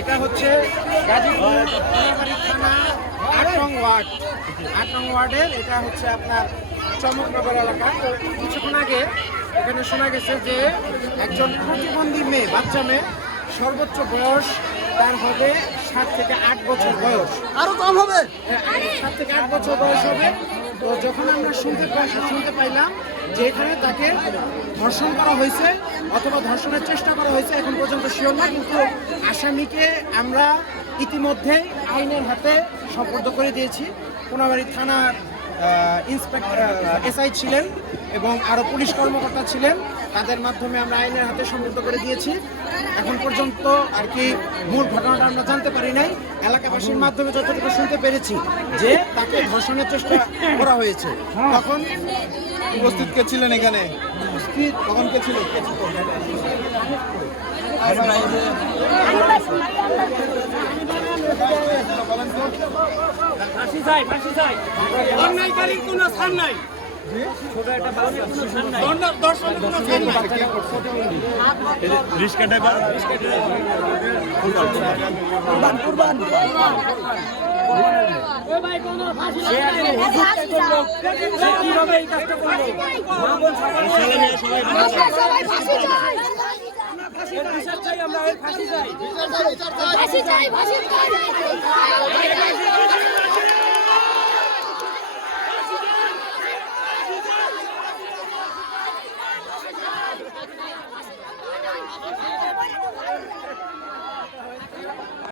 এটা হচ্ছে গাজীপুর থানা ৮ নং ওয়ার্ড। ৮ নং ওয়ার্ডের এটা হচ্ছে আপনার চমকনগর এলাকা। তো কিছুক্ষণ আগে এখানে শোনা গেছে যে একজন প্রতিবন্ধী মেয়ে, বাচ্চা মেয়ে, সর্বোচ্চ বয়স তার হবে 7 থেকে 8 বছর বয়স, আরো কম হবে, 7 থেকে 8 বছর বয়স হবে। তো যখন আমরা শুনতে পাইলাম যে এখানে তাকে ধর্ষণ করা হয়েছে অথবা ধর্ষণের চেষ্টা করা হয়েছে, এখন পর্যন্ত শিওর না, কিন্তু আসামিকে আমরা ইতিমধ্যে আইনের হাতে সোপর্দ করে দিয়েছি। কোনাবাড়ি থানার ইন্সপেক্টর এসআই ছিলেন এবং আরও পুলিশ কর্মকর্তা ছিলেন, তাদের মাধ্যমে আমরা আইনের হাতে সোপর্দ করে দিয়েছি। এখন পর্যন্ত আর কি মূল ঘটনাটা আমরা জানতে পারি নাই। এলাকাবাসীর মাধ্যমে যতটুকু শুনতে পেরেছি যে তাকে ধর্ষণের চেষ্টা করা হয়েছে। তখন উপস্থিত কে ছিলেন এখানে? উপস্থিত তখন কে ছিল? অন্যায়কারীর কোনো স্থান নাই, ফাঁসি চাই